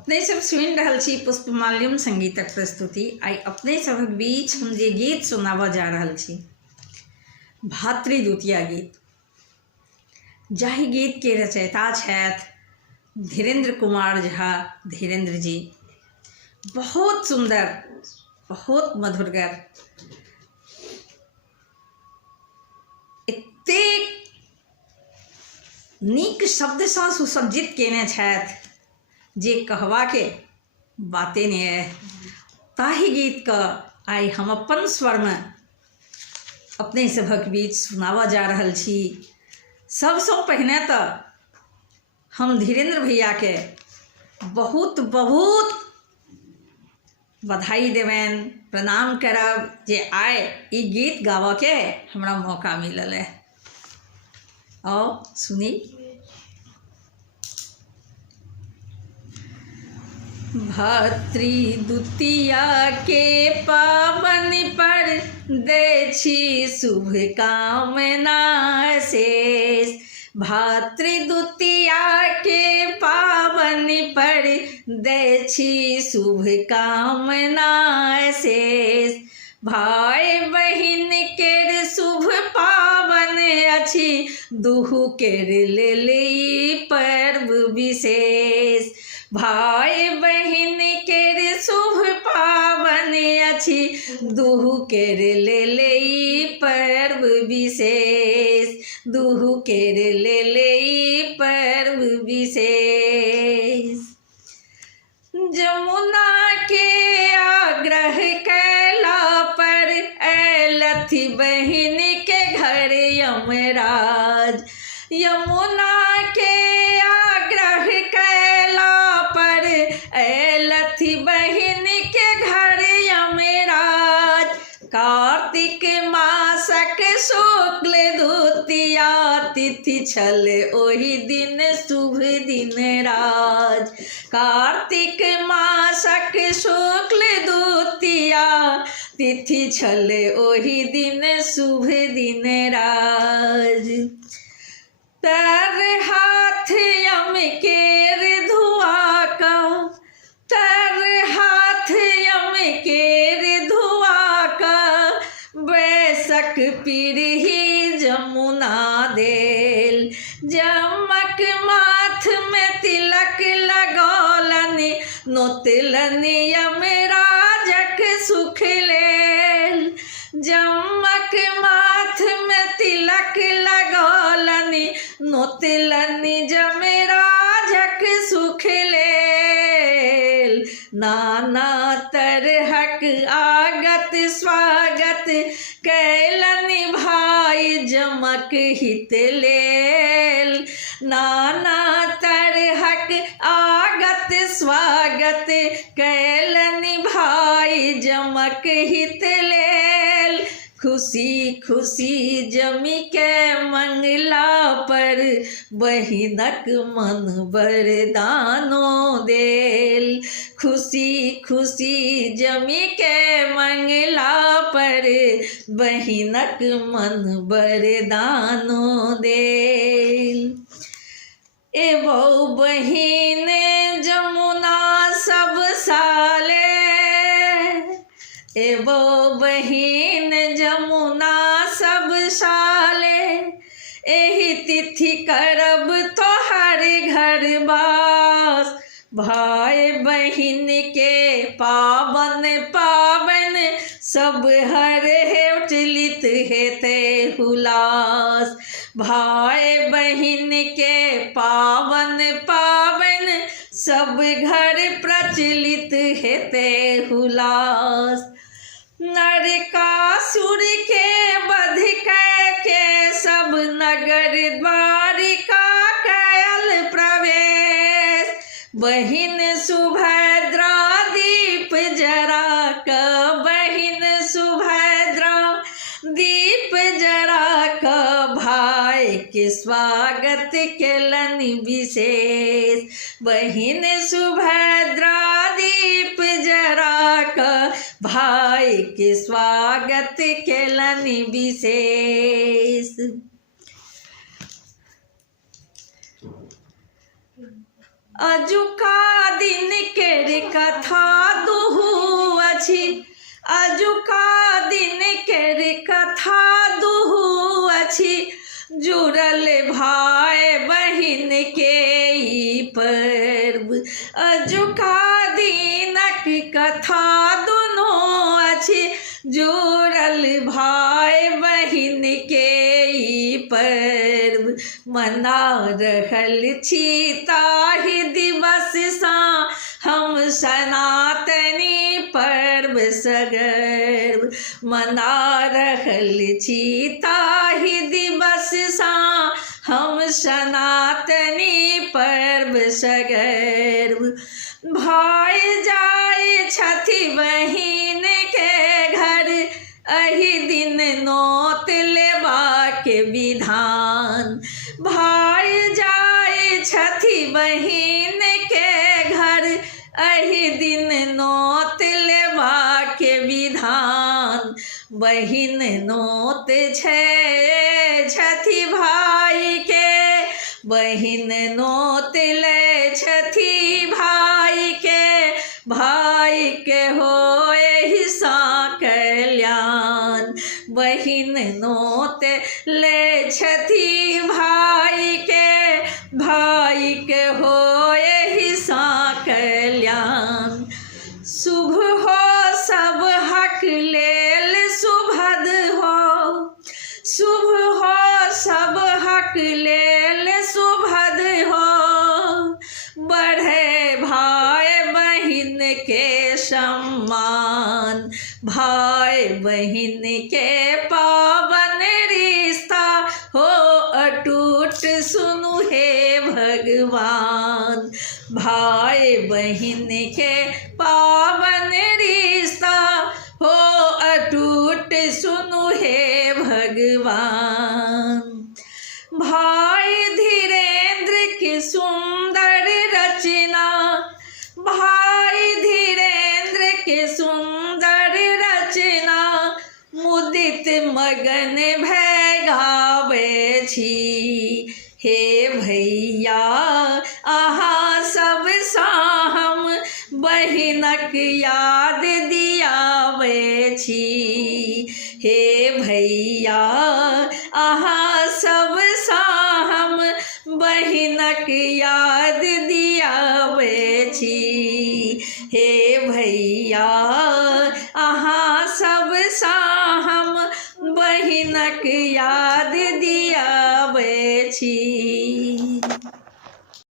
अपने सब सुनि रहल छी पुष्पमाल्यम संगीतक प्रस्तुति। आई अपने सभक बीच हम जे गीत सुनाबऽ जा रहल छी भातृद्वितीया गीत, जाहि गीत के रचयिता छथि धीरेन्द्र कुमार झा धीरेन्द्र जी। बहुत सुंदर, बहुत मधुरगर, एतेक नीक शब्दसँ सुसज्जित केने छथि जे कहबाके बाते नहीं है। ताहि गीत का आई हम अपन स्वर में अपने सभक बीच सुनावा जा रहल छी। सबसँ पहिने तो हम धीरेन्द्र भैया के बहुत बहुत बधाई देबनि, प्रणाम करब जे आइ ई गीत गाबऽ के हमरा मौका मिलल है। आओ सुनी। भातृद्वितीया के पावन पर दै छी शुभ कामना शेष। भातृद्वितीया के पावन पर दै छी शुभ कामना शेष। भाई बहिन केर शुभ पावन अछि, दुहु केर लेल ई पर्व विशेष। भाई बहिन केर शुभ पावन अछि, दुहु केर लेल ई पर्व विशेष। दुहु केर लेल ई पर्व विशेष। जमुना के आग्रह कैला पर ऐलथि बहिन के घर यमराज। यमुना के आग्रह कैला पर ऐलथि बहिन के घर यमराज। कार्तिक मासक शुक्ल द्वितीया तिथि छल ओहि दिन शुभ दिन राज। कार्तिक मासक शुक्ल द्वितीया तिथि छल ओहि दिन शुभ दिन राज। तर हाथ यम केर धुआ का, तर हाथ यम केर धुआ का, बैसक पिरही जमुना देल। जमक माथ में तिलक लगौलनि, नोतलनि यमराजक सुख लेल। जमक माथ में तिलक लगौलनि, नोतलनि यमराजक सुख लेल। नाना तरहक आगत स्वागत कैलनि भाई जमक हित लेल। नाना तरहक आगत स्वागत कैलनि भाई जमक हित लेल। खुशी खुशी जमि के मंगला पर बहिनक मन वरदानो देल। खुशी खुशी जमि के मंगला पर बहिनक मन वरदानो देल। एबो बहिन जमुना सब साले, एबो बहिन जमुना सब साले। एहि तिथि करब तोहर घर वास। भाई बहिन के पावन पावन सब हर उठलित हेते हुलास। भाई बहिन के पावन पावन सब घर प्रचलित हेते हुलास। नरकासुर के वध के सब नगर द्वारिका कयल प्रवेश। बहिन सुभद्रा दीप जरा क, बहिन सुभद्रा दीप जरा क, भाई के स्वागत केलनि विशेष। बहिन सुभद्रा दीप जरा क, भाई के स्वागत केलनि विशेष। अजुका दिन केर कथा दुहु अछि, अजुका दिन केर कथा दुहु अछि, जुड़ल भाई बहिन के ई पर्व। अजुका दिनक कथा दुनू अछि, जुड़ल भाई बहिन के ई पर्व। मना रहल छी ताहि दिवस सा हम सनातनी पर्व सगर्व। मना रहल छी ताहि दिवस सा हम सनातनी पर्व सगर्व। भाई जाय छथि बहिन के घर, एहि दिन नोत लेबाक विधान। भाई जाय छथि बहिन के घर, एहि दिन नोत लेबाक विधान। बहिन नोत छै छथि भाई के, बहिन नोत ले छथि भाई के, भाई के होए सा कल्याण। बहिन नोत ले छथि भाई के, भाई के होए सा कल्याण। शुभ हो सब हक लेल सुभद हो, शुभ हो सब हक लेल सुभद हो। बढ़े भाई बहिन के सम्मान, भाई बहिन के पावन रिश्ता हो अटूट सुनु हे भगवान। भाई बहिन के पावन रिश्ता हो अटूट सुनु हे भगवान। भाई धीरेन्द्र की सुंदर रचना, भाई धीरेन्द्र की सुंदर रचना, मुदित मगन भय गाबै छी। हे भैया अहाँ सब सा हम बहिनक याद दियाबै छी। हे भैया अहाँ सब सा हम बहिनक याद दियाबै छी। हे भैया अहाँ सब सा हम बहिनक याद दियाबै छी।